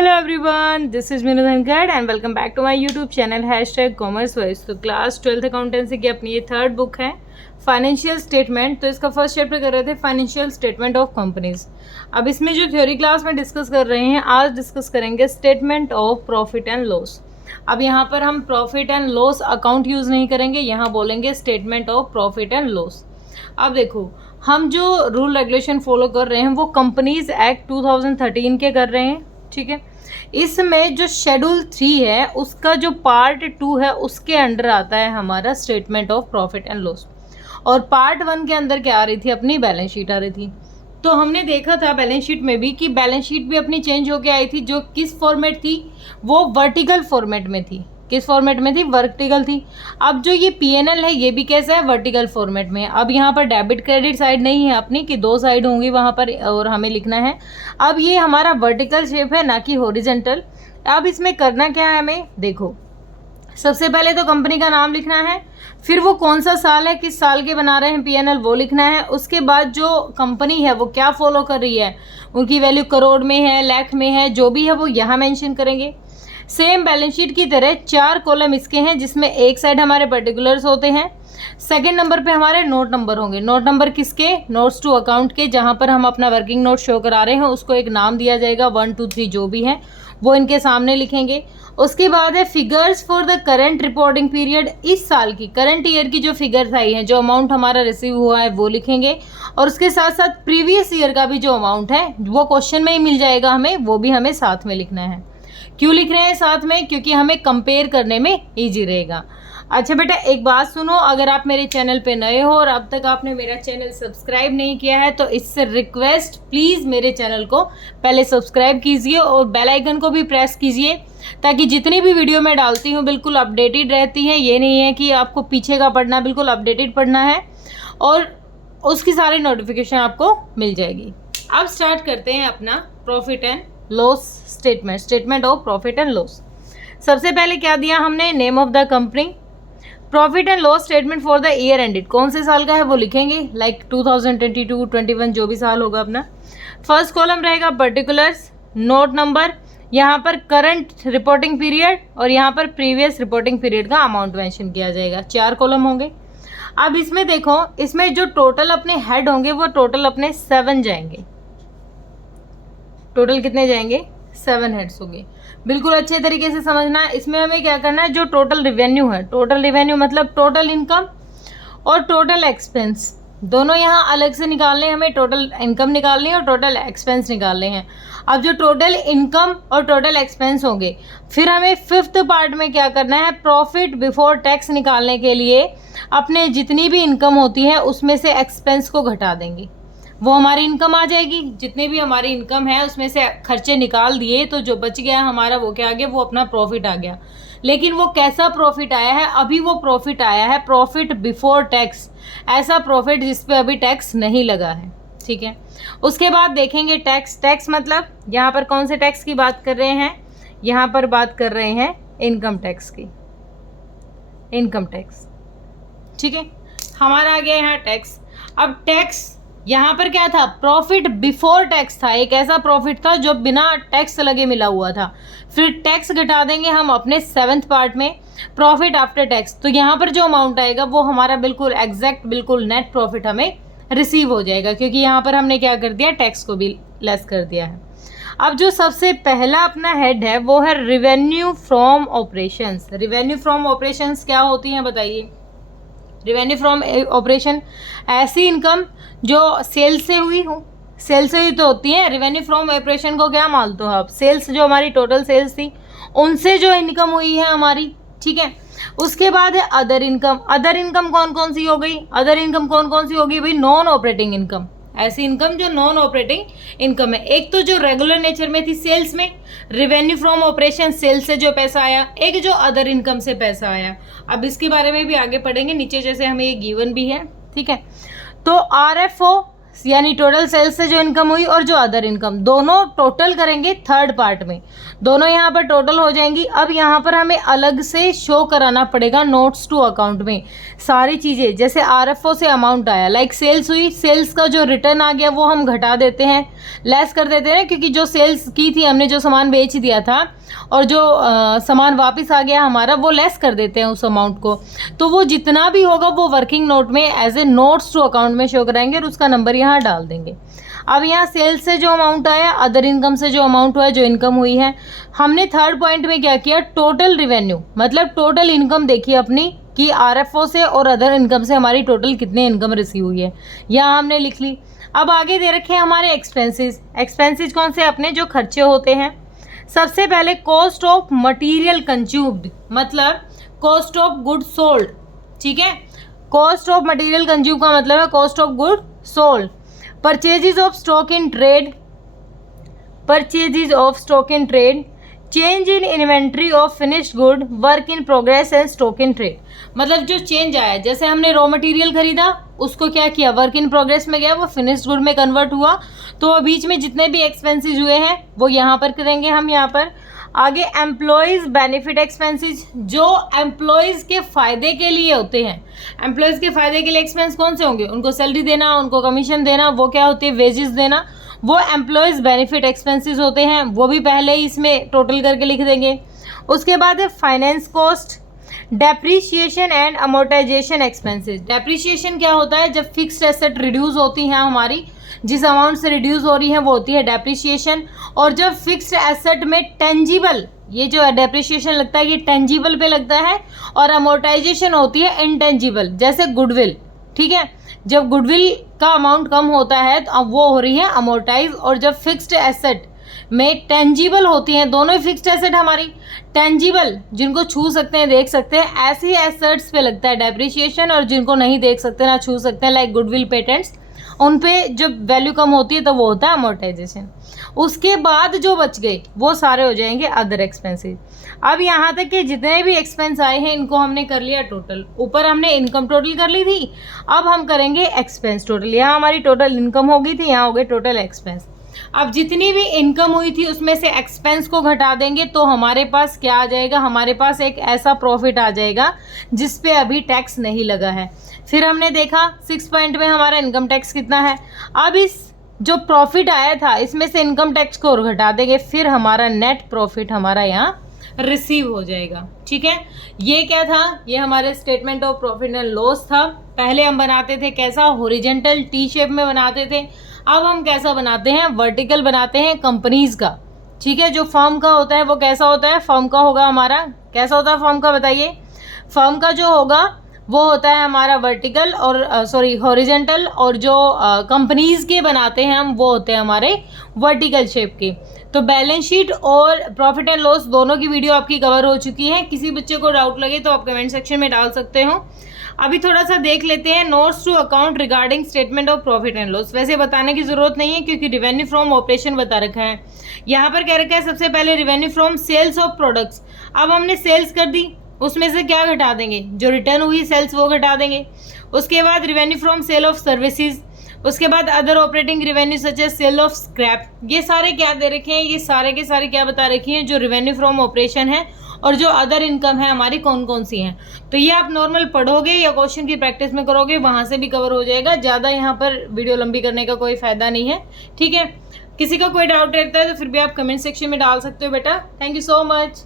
Hello everyone, this is Meenu Dhankhar and welcome back to my YouTube channel #commerce wise. तो class 12th accountancy की अपनी ये third book है financial statement. तो इसका फर्स्ट चैप्टर कर रहे थे फाइनेंशियल स्टेटमेंट ऑफ कंपनीज। अब इसमें जो थ्योरी क्लास में डिस्कस कर रहे हैं, आज डिस्कस करेंगे statement of profit and loss. अब यहाँ पर हम profit and loss account use नहीं करेंगे, यहाँ बोलेंगे statement of profit and loss. अब देखो, हम जो रूल रेगुलेशन फॉलो कर रहे हैं वो कंपनीज एक्ट 2013 के कर रहे हैं, ठीक है। इसमें जो शेड्यूल 3 है उसका जो पार्ट 2 है उसके अंडर आता है हमारा statement of profit and loss. और पार्ट 1 के अंदर क्या आ रही थी, अपनी बैलेंस शीट आ रही थी। तो हमने देखा था बैलेंस शीट में भी कि बैलेंस शीट भी अपनी चेंज होके आई थी, जो किस फॉर्मेट थी, वो वर्टिकल फॉर्मेट में थी। किस फॉर्मेट में थी? वर्टिकल थी। अब जो ये पीएनएल है ये भी कैसा है? वर्टिकल फॉर्मेट में। अब यहाँ पर डेबिट क्रेडिट साइड नहीं है अपनी कि दो साइड होंगी वहाँ पर और हमें लिखना है। अब ये हमारा वर्टिकल शेप है, ना कि हॉरिजॉन्टल। अब इसमें करना क्या है हमें, देखो, सबसे पहले तो कंपनी का नाम लिखना है, फिर वो कौन सा साल है, किस साल के बना रहे हैं पीएनएल वो लिखना है। उसके बाद जो कंपनी है वो क्या फॉलो कर रही है, उनकी वैल्यू करोड़ में है, लाख में है, जो भी है वो यहाँ मेंशन करेंगे। सेम बैलेंस शीट की तरह 4 कॉलम इसके हैं, जिसमें एक साइड हमारे पर्टिकुलर्स होते हैं, सेकंड नंबर पे हमारे नोट नंबर होंगे। नोट नंबर किसके? नोट्स टू अकाउंट के। जहां पर हम अपना वर्किंग नोट शो करा रहे हैं उसको एक नाम दिया जाएगा, 1 2 3 जो भी है वो इनके सामने लिखेंगे। उसके बाद है figures for the current reporting period. इस साल की करंट ईयर की जो फिगर्स आई हैं, जो अमाउंट हमारा रिसीव हुआ है वो लिखेंगे। और उसके साथ साथ प्रीवियस ईयर का भी जो अमाउंट है वो क्वेश्चन में ही मिल जाएगा हमें, वो भी हमें साथ में लिखना है। क्यों लिख रहे हैं साथ में? क्योंकि हमें कंपेयर करने में ईजी रहेगा। अच्छा बेटा, एक बात सुनो, अगर आप मेरे चैनल पे नए हो और अब तक आपने मेरा चैनल सब्सक्राइब नहीं किया है तो इससे रिक्वेस्ट, प्लीज़ मेरे चैनल को पहले सब्सक्राइब कीजिए और बेल आइकन को भी प्रेस कीजिए, ताकि जितनी भी वीडियो मैं डालती हूँ बिल्कुल अपडेटेड रहती है। ये नहीं है कि आपको पीछे का पढ़ना, बिल्कुल अपडेटेड पढ़ना है और उसकी सारी नोटिफिकेशन आपको मिल जाएगी। अब स्टार्ट करते हैं अपना profit and loss statement, statement of profit and loss. सबसे पहले क्या दिया हमने? Name of the company. Profit and loss statement for the year ended, कौन से साल का है वो लिखेंगे, लाइक 2022, 21 जो भी साल होगा अपना। फर्स्ट कॉलम रहेगा पर्टिकुलर्स, नोट नंबर, यहाँ पर करंट रिपोर्टिंग पीरियड और यहाँ पर प्रीवियस रिपोर्टिंग पीरियड का अमाउंट मेंशन किया जाएगा। 4 कॉलम होंगे। अब इसमें देखो, इसमें जो टोटल अपने हेड होंगे वो टोटल अपने 7 जाएंगे। टोटल कितने जाएंगे? 7 हेड्स होंगे। बिल्कुल अच्छे तरीके से समझना है। इसमें हमें क्या करना है, जो टोटल रिवेन्यू है, टोटल रिवेन्यू मतलब टोटल इनकम और टोटल एक्सपेंस, दोनों यहाँ अलग से निकालने हैं हमें। टोटल इनकम निकालनी है और टोटल एक्सपेंस निकालने हैं। अब जो टोटल इनकम और टोटल एक्सपेंस होंगे, फिर हमें 5th पार्ट में क्या करना है, प्रॉफिट बिफोर टैक्स निकालने के लिए अपने जितनी भी इनकम होती है उसमें से एक्सपेंस को घटा देंगे, वो हमारी इनकम आ जाएगी। जितने भी हमारी इनकम है उसमें से खर्चे निकाल दिए तो जो बच गया हमारा वो क्या आ गया, वो अपना प्रॉफिट आ गया। लेकिन वो कैसा प्रॉफिट आया है? अभी वो प्रॉफिट आया है प्रॉफिट बिफोर टैक्स, ऐसा प्रॉफिट जिस पे अभी टैक्स नहीं लगा है, ठीक है। उसके बाद देखेंगे टैक्स। टैक्स मतलब यहाँ पर कौन से टैक्स की बात कर रहे हैं? यहाँ पर बात कर रहे हैं इनकम टैक्स की, इनकम टैक्स, ठीक है। हमारा आ गया यहाँ टैक्स। अब टैक्स यहाँ पर क्या था? प्रॉफिट बिफोर टैक्स था, एक ऐसा प्रॉफिट था जो बिना टैक्स लगे मिला हुआ था। फिर टैक्स घटा देंगे हम अपने 7th पार्ट में, प्रॉफिट आफ्टर टैक्स। तो यहाँ पर जो अमाउंट आएगा वो हमारा बिल्कुल एग्जैक्ट, बिल्कुल नेट प्रॉफिट हमें रिसीव हो जाएगा, क्योंकि यहाँ पर हमने क्या कर दिया, टैक्स को भी लेस कर दिया है। अब जो सबसे पहला अपना हेड है वो है revenue from operations. Revenue from operations क्या होती हैं बताइए? रिवेन्यू फ्रॉम ऑपरेशन ऐसी इनकम जो सेल से हुई हो, सेल से हुई तो होती है। रिवेन्यू फ्रॉम ऑपरेशन को क्या मानते हो आप? सेल्स, जो हमारी टोटल सेल्स थी उनसे जो इनकम हुई है हमारी, ठीक है। उसके बाद है अदर इनकम। अदर इनकम कौन कौन सी हो गई? अदर इनकम कौन कौन सी होगी भाई? नॉन ऑपरेटिंग इनकम, ऐसी इनकम जो नॉन ऑपरेटिंग इनकम है। एक तो जो रेगुलर नेचर में थी सेल्स में, रिवेन्यू फ्रॉम ऑपरेशन, सेल्स से जो पैसा आया। एक जो अदर इनकम से पैसा आया। अब इसके बारे में भी आगे पढ़ेंगे, नीचे जैसे हमें ये गिवन भी है, ठीक है। तो RFO यानी टोटल सेल्स से जो इनकम हुई और जो अदर इनकम, दोनों टोटल करेंगे थर्ड पार्ट में, दोनों यहाँ पर टोटल हो जाएंगी। अब यहाँ पर हमें अलग से शो कराना पड़ेगा नोट्स टू अकाउंट में सारी चीज़ें। जैसे आरएफओ से अमाउंट आया, लाइक सेल्स हुई, सेल्स का जो रिटर्न आ गया वो हम घटा देते हैं, लेस कर देते हैं, क्योंकि जो सेल्स की थी हमने, जो सामान बेच दिया था और जो सामान वापस आ गया हमारा, वो लेस कर देते हैं उस अमाउंट को। तो वो जितना भी होगा वो वर्किंग नोट में as a notes to account में शो कराएंगे और उसका नंबर यहाँ डाल देंगे। अब यहाँ सेल्स से जो अमाउंट आया, अदर इनकम से जो अमाउंट हुआ, जो इनकम हुई है, हमने थर्ड पॉइंट में क्या किया, टोटल रिवेन्यू मतलब टोटल इनकम देखी अपनी कि आरएफओ से और अदर इनकम से हमारी टोटल कितनी इनकम रिसीव हुई है, यहाँ हमने लिख ली। अब आगे दे रखे हैं हमारे एक्सपेंसेस। एक्सपेंसेस कौन से, अपने जो खर्चे होते हैं। सबसे पहले कॉस्ट ऑफ मटेरियल कंज्यूम्ड, मतलब कॉस्ट ऑफ गुड सोल्ड, ठीक है। कॉस्ट ऑफ मटेरियल कंज्यूम का मतलब है cost of good sold. Purchases of stock in trade, purchases of stock in trade, change in inventory of finished good, work in progress and stock in trade. मतलब जो change आया, जैसे हमने raw material खरीदा, उसको क्या किया, वर्क इन प्रोग्रेस में गया, वो फिनिश्ड गुड में कन्वर्ट हुआ, तो बीच में जितने भी एक्सपेंसेस हुए हैं वो यहाँ पर करेंगे हम यहाँ पर। आगे एम्प्लॉयज़ बेनिफिट एक्सपेंसेस, जो एम्प्लॉयज़ के फ़ायदे के लिए होते हैं। एम्प्लॉयज़ के फ़ायदे के लिए एक्सपेंस कौन से होंगे, उनको सैलरी देना, उनको कमीशन देना, वो क्या होती है, वेजेस देना, वो एम्प्लॉयज़ बेनिफिट एक्सपेंसेस होते हैं, वो भी पहले ही इसमें टोटल करके लिख देंगे। उसके बाद है finance cost, depreciation and amortisation expenses. Depreciation क्या होता है, जब फिक्स्ड एसेट रिड्यूस होती हैं हमारी, जिस अमाउंट से रिड्यूस हो रही है वो होती है डेप्रीशिएशन। और जब फिक्स्ड एसेट में टेंजिबल, ये जो डेप्रीशिएशन लगता है ये टेंजिबल पे लगता है, और अमोर्टाइजेशन होती है इंटेंजिबल, जैसे गुडविल, ठीक है। जब गुडविल का अमाउंट कम होता है तो अब वो हो रही है अमोर्टाइज। और जब फिक्स्ड एसेट में टेंजिबल होती हैं, दोनों ही फिक्स्ड एसेट हमारी, टेंजिबल जिनको छू सकते हैं, देख सकते हैं, ऐसी एसेट्स पे लगता है डेप्रीशिएशन, और जिनको नहीं देख सकते ना छू सकते हैं, लाइक गुडविल, पेटेंट्स, उन पे जब वैल्यू कम होती है तो वो होता है अमोर्टाइजेशन। उसके बाद जो बच गए वो सारे हो जाएंगे अदर एक्सपेंसेस। अब यहाँ तक कि जितने भी एक्सपेंस आए हैं इनको हमने कर लिया टोटल। ऊपर हमने इनकम टोटल कर ली थी, अब हम करेंगे एक्सपेंस टोटल। यहाँ हमारी टोटल इनकम हो गई थी, यहाँ हो गए टोटल एक्सपेंस। अब जितनी भी इनकम हुई थी उसमें से एक्सपेंस को घटा देंगे तो हमारे पास क्या आ जाएगा, हमारे पास एक ऐसा प्रॉफिट आ जाएगा जिस पे अभी टैक्स नहीं लगा है। फिर हमने देखा 6 पॉइंट में हमारा इनकम टैक्स कितना है। अब इस जो प्रॉफिट आया था इसमें से इनकम टैक्स को और घटा देंगे, फिर हमारा नेट प्रॉफिट हमारा यहाँ रिसीव हो जाएगा, ठीक है। ये क्या था, ये हमारे statement of profit and loss था। पहले हम बनाते थे कैसा, हॉरिजॉन्टल टी शेप में बनाते थे। अब हम कैसा बनाते हैं, वर्टिकल बनाते हैं कंपनीज का, ठीक है। जो फर्म का होता है वो कैसा होता है, फर्म का होगा हमारा, कैसा होता है फर्म का, बताइए। फर्म का जो होगा वो होता है हमारा वर्टिकल और हॉरिजॉन्टल, और जो कंपनीज के बनाते हैं हम वो होते हैं हमारे वर्टिकल शेप के। तो बैलेंस शीट और प्रॉफिट एंड लॉस दोनों की वीडियो आपकी कवर हो चुकी है। किसी बच्चे को डाउट लगे तो आप कमेंट सेक्शन में डाल सकते हो। अभी थोड़ा सा देख लेते हैं notes to account regarding statement of profit and loss. वैसे बताने की जरूरत नहीं है क्योंकि रिवेन्यू फ्रॉम ऑपरेशन बता रखा है। यहाँ पर कह रखा है सबसे पहले revenue from sales of products. अब हमने सेल्स कर दी, उसमें से क्या घटा देंगे, जो रिटर्न हुई सेल्स वो घटा देंगे। उसके बाद revenue from sale of services, उसके बाद other operating revenue such as sale of scrap. ये सारे क्या दे रखे हैं, ये सारे के सारे क्या बता रखी हैं, जो रिवेन्यू फ्रॉम ऑपरेशन है और जो अदर इनकम है हमारी कौन कौन सी हैं। तो ये आप नॉर्मल पढ़ोगे या क्वेश्चन की प्रैक्टिस में करोगे, वहाँ से भी कवर हो जाएगा। ज़्यादा यहाँ पर वीडियो लंबी करने का कोई फ़ायदा नहीं है, ठीक है। किसी का कोई डाउट रहता है तो फिर भी आप कमेंट सेक्शन में डाल सकते हो बेटा। Thank you so much.